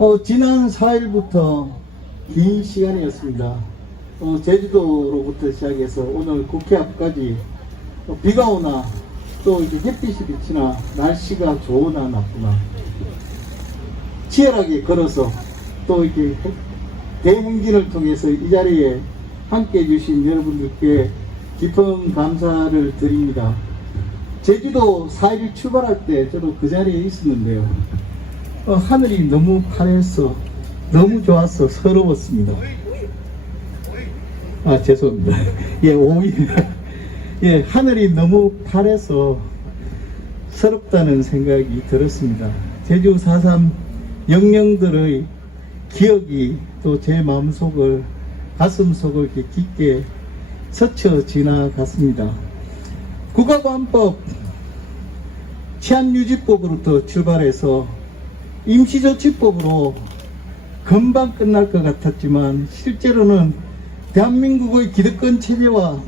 어, 지난 4일부터 긴 시간이었습니다. 어, 제주도로부터 시작해서 오늘 국회 앞까지 어, 비가 오나 또 이제 햇빛이 비치나 날씨가 좋으나 나쁘나 치열하게 걸어서 또 이렇게 대행진을 통해서 이 자리에 함께 해주신 여러분들께 깊은 감사를 드립니다. 제주도 4일 출발할 때 저도 그 자리에 있었는데요. 어, 하늘이 너무 파래서 너무 좋아서 서러웠습니다. 아 죄송합니다. 예 오일 예 하늘이 너무 파래서 서럽다는 생각이 들었습니다. 제주 4.3 영령들의 기억이 또 제 마음속을 가슴속을 깊게 스쳐 지나갔습니다. 국가보안법 치안유지법으로부터 출발해서 임시조치법으로 금방 끝날 것 같았지만 실제로는 대한민국의 기득권 체제와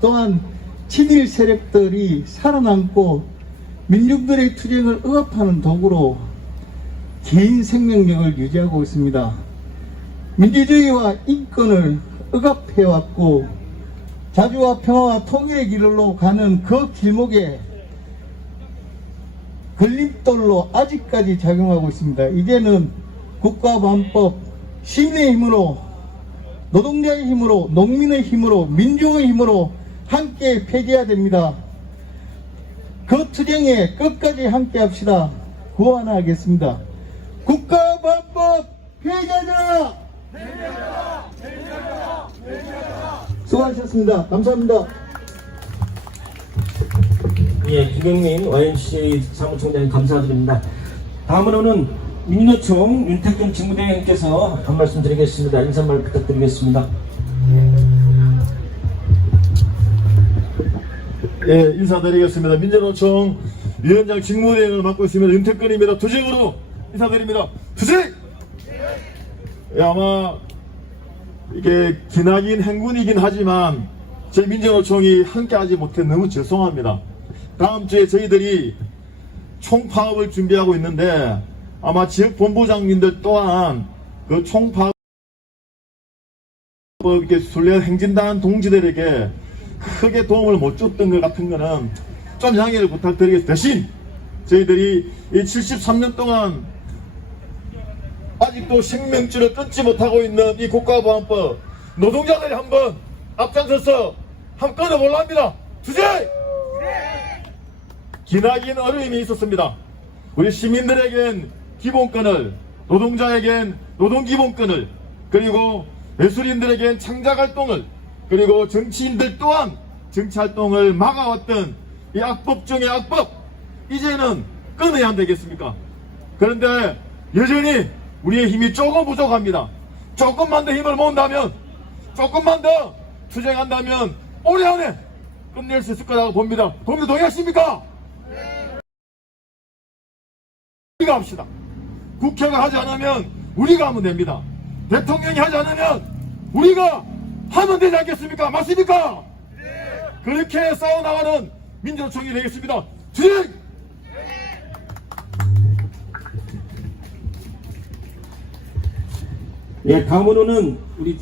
또한 친일 세력들이 살아남고 민중들의 투쟁을 억압하는 도구로 개인 생명력을 유지하고 있습니다. 민주주의와 인권을 억압해왔고 자주와 평화와 통일의 길로 가는 그 길목에 걸림돌로 아직까지 작용하고 있습니다. 이제는 국가보안법 시민의 힘으로 노동자의 힘으로 농민의 힘으로 민중의 힘으로 함께 폐지해야 됩니다. 그 투쟁에 끝까지 함께 합시다. 구원하겠습니다. 국가보안법 폐지하자! 수고하셨습니다. 감사합니다. 예, 김영민 YMCA 사무총장 감사드립니다. 다음으로는 민노총 윤택균 직무대행께서 한 말씀 드리겠습니다. 인사말 부탁드리겠습니다. 예, 인사드리겠습니다. 민주노총 위원장 직무대행을 맡고 있습니다. 윤태권입니다. 투쟁으로 인사드립니다. 투쟁! 예, 아마 이게 기나긴 행군이긴 하지만 제 민주노총이 함께하지 못해 너무 죄송합니다. 다음 주에 저희들이 총파업을 준비하고 있는데 아마 지역 본부장님들 또한 그 총파업 뭐 이렇게 순례 행진단 동지들에게 크게 도움을 못 줬던 것 같은 거는 좀 양해를 부탁드리겠습니다. 대신 저희들이 이 73년 동안 아직도 생명줄을 끊지 못하고 있는 이 국가보안법 노동자들이 한번 앞장서서 한번 끊어볼라 합니다. 주제! 기나긴 어려움이 있었습니다. 우리 시민들에겐 기본권을, 노동자에겐 노동기본권을, 그리고 예술인들에겐 창작활동을, 그리고 정치인들 또한 정치활동을 막아왔던 이 악법 중의 악법, 이제는 끊어야 안 되겠습니까? 그런데 여전히 우리의 힘이 조금 부족합니다. 조금만 더 힘을 모은다면, 조금만 더 투쟁한다면 올해 안에 끝낼 수 있을 거라고 봅니다. 동료 동의하십니까? 우리가 합시다. 국회가 하지 않으면 우리가 하면 됩니다. 대통령이 하지 않으면 우리가 하면 되지 않겠습니까? 맞습니까? 그렇게 싸워나가는 민주노총이 되겠습니다. 주행! 예, 다음으로는 우리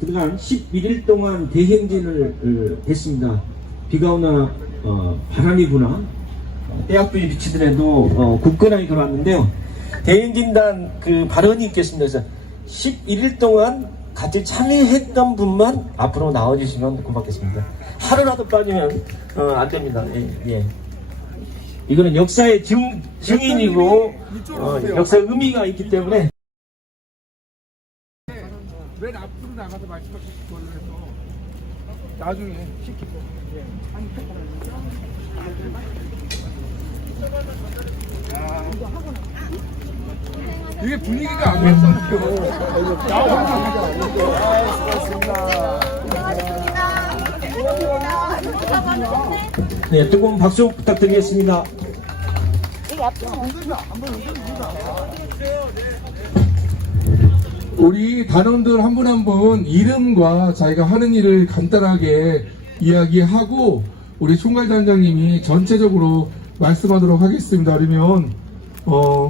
그동안 11일 동안 대행진을 어, 했습니다. 비가 오나 어, 바람이 부나 어, 때약불이 비치더라도 어, 굳건하게 걸어왔는데요. 대행진단 그 발언이 있겠습니다. 그래서 11일 동안 같이 참여했던 분만 앞으로 나와주시면 고맙겠습니다. 하루라도 빠지면 어, 안 됩니다. 예, 예. 이거는 역사의 증, 증인이고 어, 역사의 의미가 있기 때문에 맨 앞으로 나가서 말씀하실 걸로 해서 나중에 시키고 예. 아. 이게 분위기가 안 맞잖아요. 네, 뜨거운 박수 부탁드리겠습니다. 우리 단원들 한 분 한 분 이름과 자기가 하는 일을 간단하게 이야기하고 우리 총괄단장님이 전체적으로 말씀하도록 하겠습니다. 그러면 어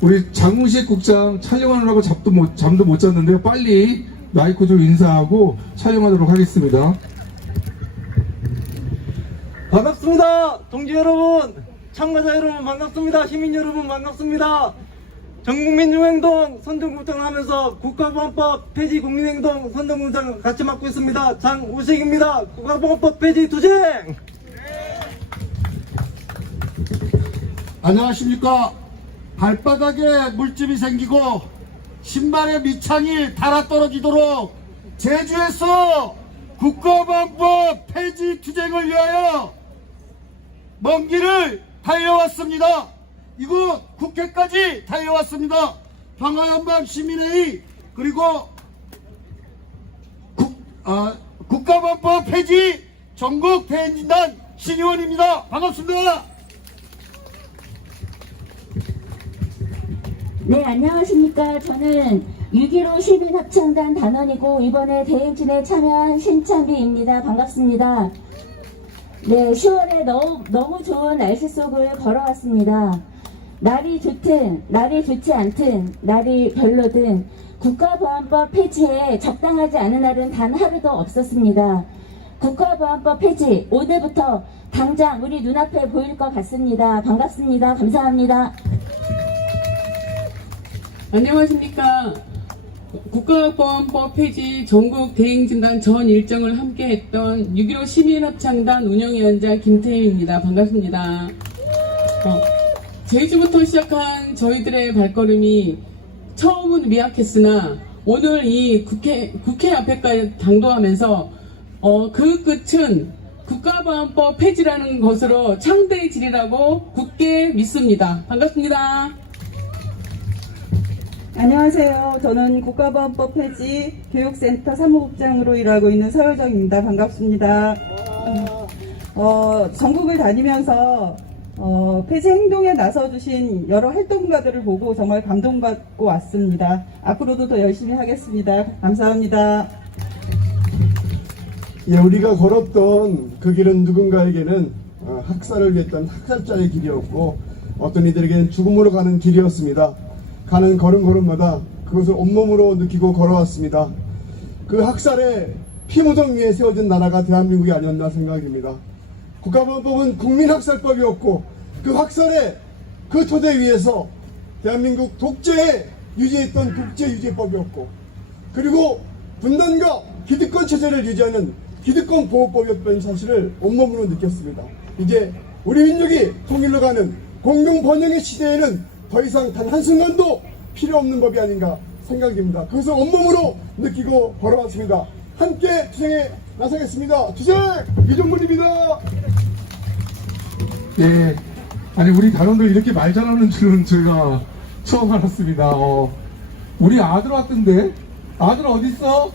우리 장우식 국장 촬영하느라고 잠도 못, 잠도 못 잤는데요. 빨리 마이크 좀 인사하고 촬영하도록 하겠습니다. 반갑습니다. 동지 여러분, 참가자 여러분 반갑습니다. 시민 여러분 반갑습니다. 전국민 중행동 선동구청을 하면서 국가보안법 폐지 국민행동 선동구청을 같이 맡고 있습니다. 장우식입니다. 국가보안법 폐지 투쟁! 안녕하십니까. 발바닥에 물집이 생기고 신발에 밑창이 달아 떨어지도록 제주에서 국가보안법 폐지 투쟁을 위하여 먼 길을 달려왔습니다. 이곳 국회까지 달려왔습니다. 방화연방 시민회의 그리고 국, 아, 국가보안법 폐지 전국 대행진단 신의원입니다. 반갑습니다. 네, 안녕하십니까. 저는 6.15 시민합창단 단원이고, 이번에 대행진에 참여한 신창비입니다. 반갑습니다. 네, 10월에 너무, 너무 좋은 날씨 속을 걸어왔습니다. 날이 좋든, 날이 좋지 않든, 날이 별로든, 국가보안법 폐지에 적당하지 않은 날은 단 하루도 없었습니다. 국가보안법 폐지, 오늘부터 당장 우리 눈앞에 보일 것 같습니다. 반갑습니다. 감사합니다. 안녕하십니까. 국가보안법 폐지 전국 대행진단 전 일정을 함께했던 6.15 시민합창단 운영위원장 김태희입니다. 반갑습니다. 어, 제주부터 시작한 저희들의 발걸음이 처음은 미약했으나 오늘 이 국회, 국회 앞에까지 당도하면서 어, 그 끝은 국가보안법 폐지라는 것으로 창대해지리라고 굳게 믿습니다. 반갑습니다. 안녕하세요. 저는 국가보안법 폐지 교육센터 사무국장으로 일하고 있는 서효정입니다. 반갑습니다. 어, 전국을 다니면서 어, 폐지 행동에 나서주신 여러 활동가들을 보고 정말 감동받고 왔습니다. 앞으로도 더 열심히 하겠습니다. 감사합니다. 예, 우리가 걸었던 그 길은 누군가에게는 어, 학살을 위했던 학살자의 길이었고 어떤 이들에게는 죽음으로 가는 길이었습니다. 가는 걸음걸음마다 그것을 온몸으로 느끼고 걸어왔습니다. 그 학살의 피무정 위에 세워진 나라가 대한민국이 아니었나 생각입니다. 국가보안법은 국민학살법이었고 그 학살의 그 토대 위에서 대한민국 독재에 유지했던 국제유죄법이었고 그리고 분단과 기득권 체제를 유지하는 기득권 보호법이었던 사실을 온몸으로 느꼈습니다. 이제 우리 민족이 통일로 가는 공동 번영의 시대에는 더 이상 단 한순간도 필요 없는 법이 아닌가 생각됩니다. 그것을 온몸으로 느끼고 걸어왔습니다. 함께 투쟁에 나서겠습니다. 투쟁 이종문입니다. 예. 아니, 우리 단원들 이렇게 말 잘하는 줄은 제가 처음 알았습니다. 어, 우리 아들 왔던데? 아들 어딨어?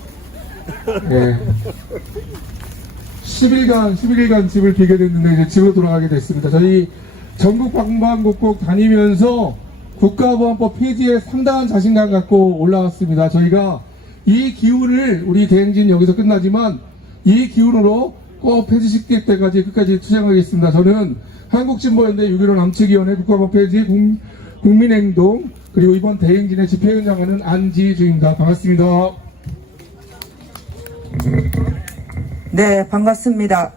예. 10일간, 11일간 집을 비게 됐는데 이제 집으로 돌아가게 됐습니다. 저희 전국 방방곡곡 다니면서 국가보안법 폐지에 상당한 자신감 갖고 올라왔습니다. 저희가 이 기운을 우리 대행진 여기서 끝나지만 이 기운으로 꼭 폐지시킬 때까지 끝까지 투쟁하겠습니다. 저는 한국진보연대 6.15 남측위원회 국가법 폐지 국, 국민행동 그리고 이번 대행진의 집회위원장하는 안지주입니다. 반갑습니다. 네, 반갑습니다.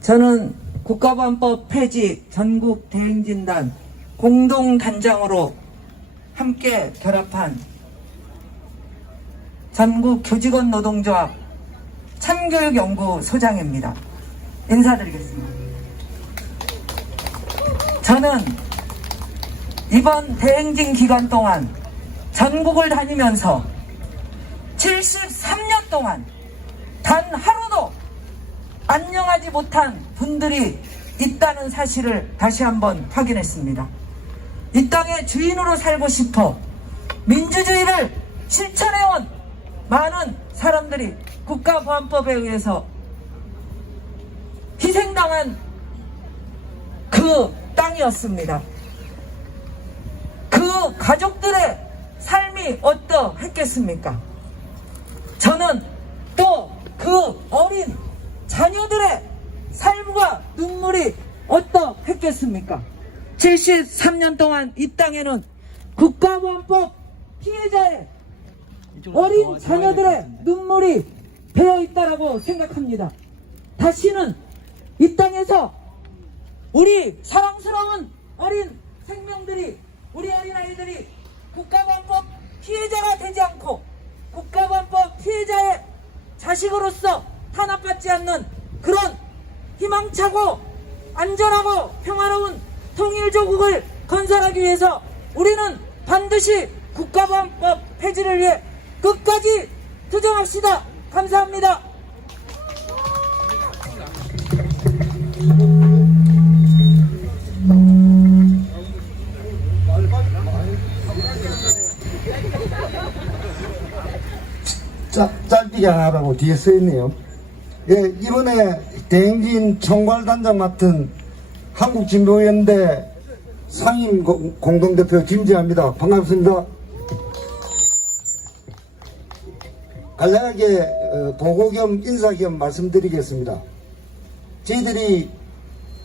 저는 국가보안법 폐지 전국 대행진단 공동단장으로 함께 결합한 전국 교직원 노동조합 참교육연구 소장입니다. 인사드리겠습니다. 저는 이번 대행진 기간 동안 전국을 다니면서 73년 동안 단 하루도 안녕하지 못한 분들이 있다는 사실을 다시 한번 확인했습니다. 이 땅의 주인으로 살고 싶어 민주주의를 실천해온 많은 사람들이 국가보안법에 의해서 희생당한 그 땅이었습니다. 그 가족들의 삶이 어떠했겠습니까? 저는 또 그 어린 자녀들의 삶과 눈물이 어떠했겠습니까? 73년 동안 이 땅에는 국가보안법 피해자의 어린 자녀들의 눈물이 배어 있다라고 생각합니다. 다시는 이 땅에서 우리 사랑스러운 어린 생명들이 우리 어린아이들이 국가보안법 피해자가 되지 않고 국가보안법 피해자의 자식으로서 탄압받지 않는 그런 희망차고 안전하고 평화로운 통일조국을 건설하기 위해서 우리는 반드시 국가보안법 폐지를 위해 끝까지 투쟁합시다. 감사합니다. 짜, 짧게 하라고 뒤에 써있네요. 예, 이번에 대행진 총괄단장 맡은 한국진보연대 상임 공- 공동대표 김재합니다. 반갑습니다. 간략하게 어, 보고 겸 인사 겸 말씀드리겠습니다. 저희들이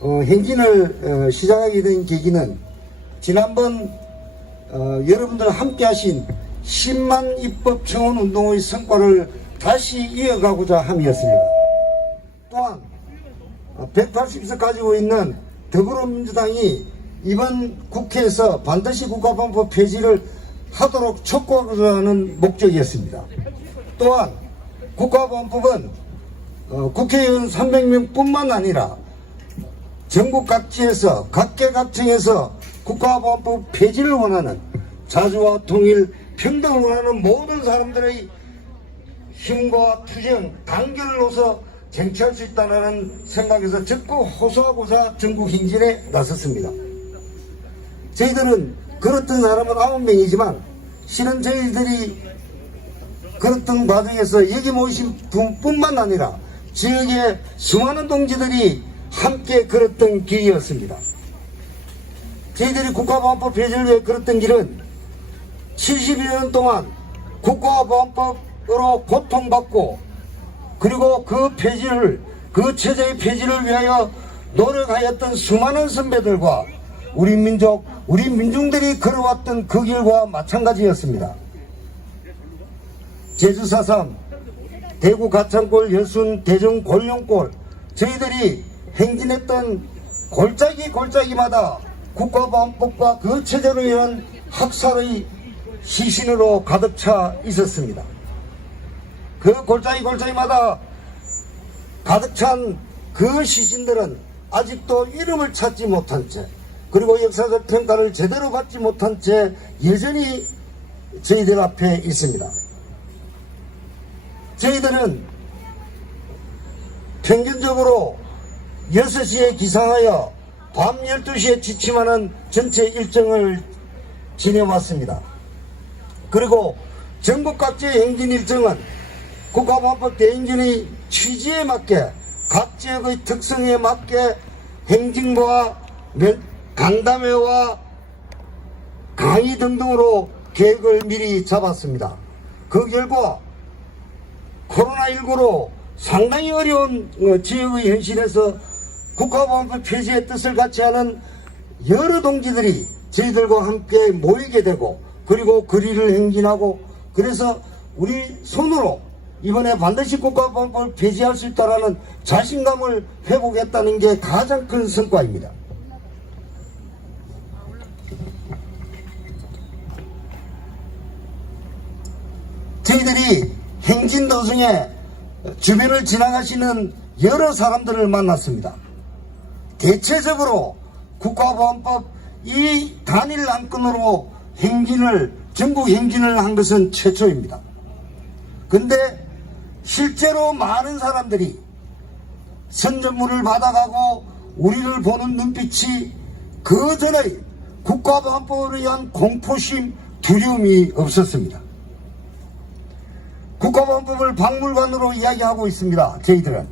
어, 행진을 어, 시작하게 된 계기는 지난번 어, 여러분들 함께 하신 10만 입법 청원 운동의 성과를 다시 이어가고자 함이었습니다. 또한 180석 가지고 있는 더불어민주당이 이번 국회에서 반드시 국가보안법 폐지를 하도록 촉구하고자 하는 목적이었습니다. 또한 국가보안법은 어, 국회의원 300명 뿐만 아니라 전국 각지에서 각계각층에서 국가보안법 폐지를 원하는 자주와 통일, 평등을 원하는 모든 사람들의 힘과 투쟁, 단결로서 쟁취할 수 있다는 생각에서 적극 호소하고자 전국 행진에 나섰습니다. 저희들은 걸었던 사람은 아홉 명이지만 실은 저희들이 걸었던 과정에서 여기 모이신 분뿐만 아니라 지역의 수많은 동지들이 함께 걸었던 길이었습니다. 저희들이 국가보안법 폐지를 위해 걸었던 길은 71년 동안 국가보안법으로 고통받고 그리고 그 폐지를 그 체제의 폐지를 위하여 노력하였던 수많은 선배들과 우리 민족 우리 민중들이 걸어왔던 그 길과 마찬가지였습니다. 제주 4.3 대구 가창골 여순 대전 골룡골 저희들이 행진했던 골짜기 골짜기마다 국가보안법과 그 체제로 인한 학살의 시신으로 가득 차 있었습니다. 그 골짜기 골짜기마다 가득 찬 그 시신들은 아직도 이름을 찾지 못한 채 그리고 역사적 평가를 제대로 받지 못한 채 여전히 저희들 앞에 있습니다. 저희들은 평균적으로 6시에 기상하여 밤 12시에 지침하는 전체 일정을 지내왔습니다. 그리고 전국 각지의 행진 일정은 국가보안법 대행진의 취지에 맞게 각 지역의 특성에 맞게 행진과 면- 강담회와 강의 등등으로 계획을 미리 잡았습니다. 그 결과 코로나19로 상당히 어려운 어, 지역의 현실에서 국가보안법 폐지의 뜻을 같이 하는 여러 동지들이 저희들과 함께 모이게 되고 그리고 거리를 행진하고 그래서 우리 손으로 이번에 반드시 국가보안법을 폐지할 수 있다는 자신감을 회복했다는 게 가장 큰 성과입니다. 저희들이 행진 도중에 주변을 지나가시는 여러 사람들을 만났습니다. 대체적으로 국가보안법 이 단일 안건으로 행진을 전국 행진을 한 것은 최초입니다. 근데 실제로 많은 사람들이 선전물을 받아가고 우리를 보는 눈빛이 그 전에 국가보안법에 의한 공포심, 두려움이 없었습니다. 국가보안법을 박물관으로 이야기하고 있습니다. 저희들은.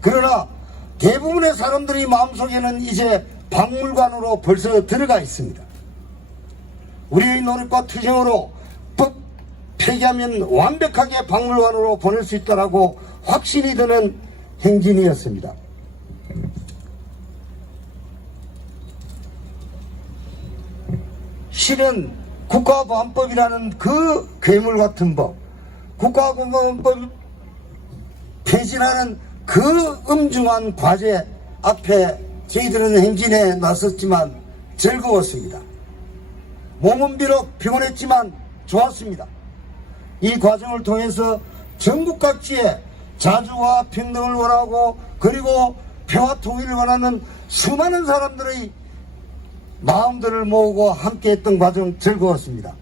그러나 대부분의 사람들이 마음속에는 이제 박물관으로 벌써 들어가 있습니다. 우리의 노력과 투쟁으로 법 폐기하면 완벽하게 박물관으로 보낼 수 있다라고 확신이 드는 행진이었습니다. 실은 국가보안법이라는 그 괴물 같은 법, 국가보안법 폐지라는 그 엄중한 과제 앞에 저희들은 행진에 나섰지만 즐거웠습니다. 몸은 비록 피곤했지만 좋았습니다. 이 과정을 통해서 전국 각지에 자주와 평등을 원하고 그리고 평화 통일을 원하는 수많은 사람들의 마음들을 모으고 함께했던 과정 즐거웠습니다.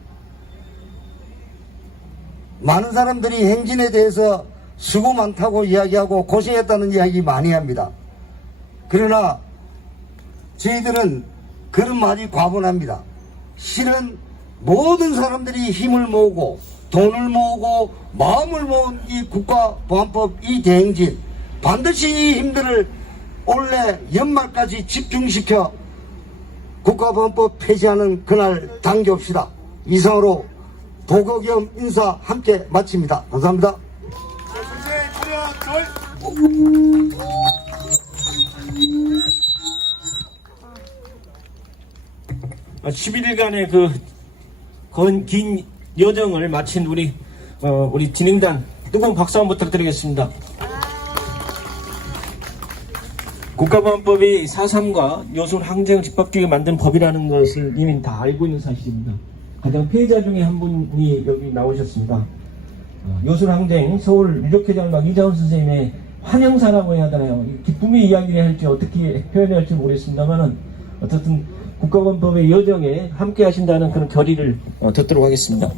많은 사람들이 행진에 대해서 수고 많다고 이야기하고 고생했다는 이야기 많이 합니다. 그러나 저희들은 그런 말이 과분합니다. 실은 모든 사람들이 힘을 모으고 돈을 모으고 마음을 모은 이 국가보안법 이 대행진 반드시 이 힘들을 올해 연말까지 집중시켜 국가보안법 폐지하는 그날 당겨옵시다. 이상으로 도거겸 인사 함께 마칩니다. 감사합니다. 어, 11일간의 그 긴 여정을 마친 우리 어, 우리 진행단 뜨거운 박수 한번 부탁드리겠습니다. 국가보안법이 4.3과 여순 항쟁을 집합주의에 만든 법이라는 것을 이미 다 알고 있는 사실입니다. 가장 피해자 중에 한 분이 여기 나오셨습니다. 어, 여순 항쟁 서울 유적회장막 이자훈 선생님의 환영사라고 해야 하나요? 기쁨의 이야기를 할지 어떻게 표현해야 할지 모르겠습니다만은 어쨌든 국가보안법의 여정에 함께 하신다는 그런 결의를 어, 듣도록 하겠습니다.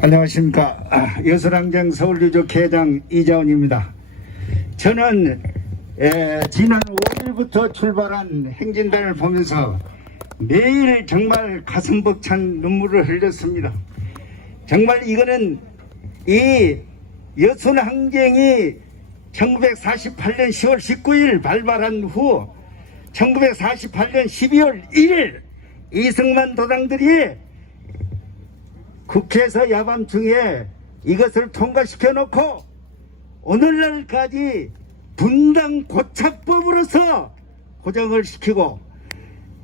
안녕하십니까. 아, 여수랑정 서울유족 회장 이자훈입니다. 저는 에, 지난 5일부터 출발한 행진단을 보면서 매일 정말 가슴 벅찬 눈물을 흘렸습니다. 정말 이거는 이 여순 항쟁이 1948년 10월 19일 발발한 후 1948년 12월 1일 이승만 도당들이 국회에서 야밤중에 이것을 통과시켜 놓고 오늘날까지 분당 고착법으로서 고정을 시키고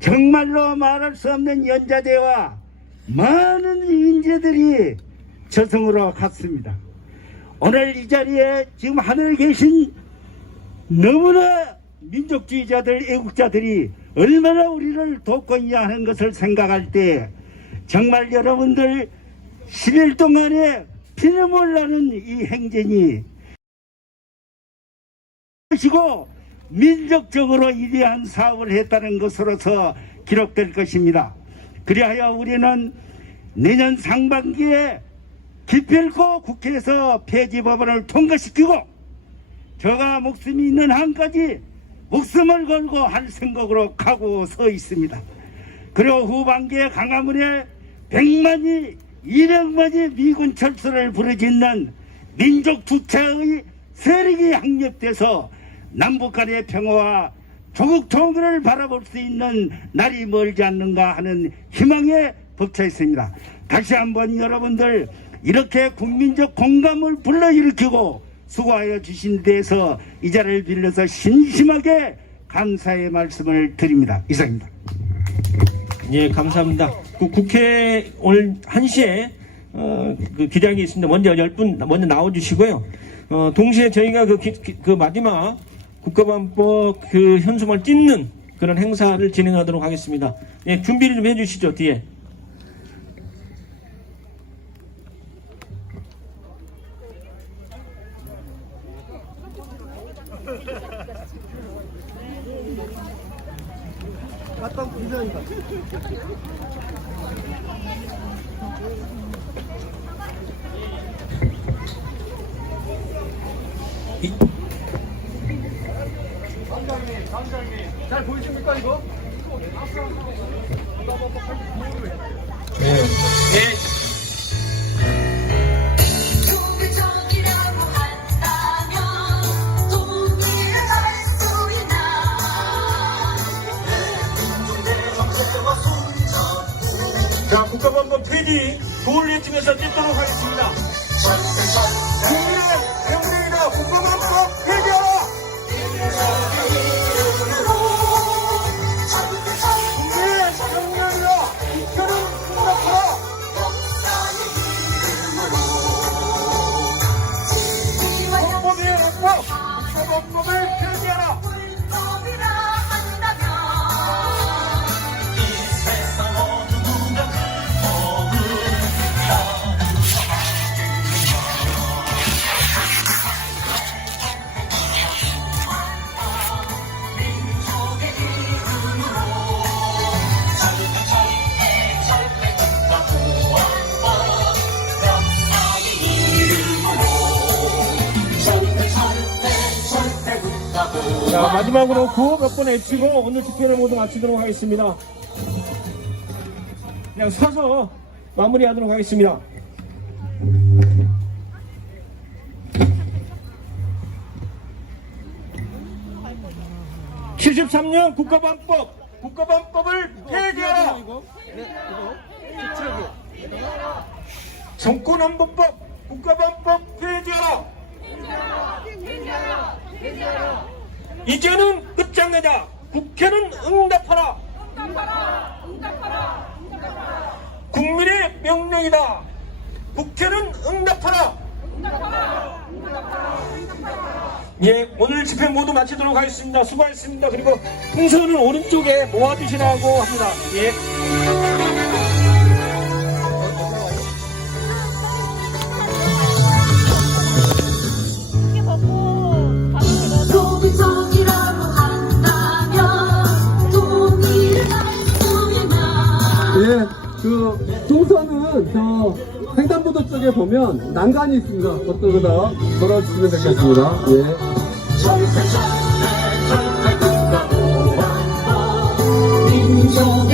정말로 말할 수 없는 연자대와 많은 인재들이 저승으로 갔습니다. 오늘 이 자리에 지금 하늘에 계신 너무나 민족주의자들, 애국자들이 얼마나 우리를 돕고 있냐 하는 것을 생각할 때 정말 여러분들 10일 동안에 피눈물 나는 이 행진이 것이고 민족적으로 위대한 사업을 했다는 것으로서 기록될 것입니다. 그리하여 우리는 내년 상반기에 기필코 국회에서 폐지 법안을 통과시키고 저가 목숨이 있는 한까지 목숨을 걸고 할 생각으로 가고 서 있습니다. 그리고 후반기에 강화문에 100만이 200만이 미군 철수를 부르짖는 민족 주체의 세력이 확립돼서 남북 간의 평화와 조국 통일을 바라볼 수 있는 날이 멀지 않는가 하는 희망에 벅차 있습니다. 다시 한번 여러분들 이렇게 국민적 공감을 불러일으키고 수고하여 주신 데에서 이 자리를 빌려서 신심하게 감사의 말씀을 드립니다. 이상입니다. 예, 감사합니다. 그 국회 오늘 1시에 어, 그 기량이 있습니다. 먼저 10분 먼저 나와주시고요. 어, 동시에 저희가 그, 기- 기- 그 마지막 국가보안법 그 현수막을 찢는 그런 행사를 진행하도록 하겠습니다. 예, 준비를 좀 해주시죠, 뒤에. 외 마지막으로 구호 몇 번 외치고 오늘 집회를 모두 마치도록 하겠습니다. 그냥 서서 마무리하도록 하겠습니다. 73년 국가방법, 국가방법을 폐지하라! 정권안보법, 국가방법 폐지하라! 이제는 끝장내자! 국회는 응답하라! 국민의 명령이다! 국회는 응답하라! 예, 오늘 집회 모두 마치도록 하겠습니다. 수고하셨습니다. 그리고 풍선은 오른쪽에 모아주시라고 합니다. 예. 그 동선은 저 횡단보도 쪽에 보면 난간이 있습니다. 그쪽으로 돌아주시면 되겠습니다. 예. 민족의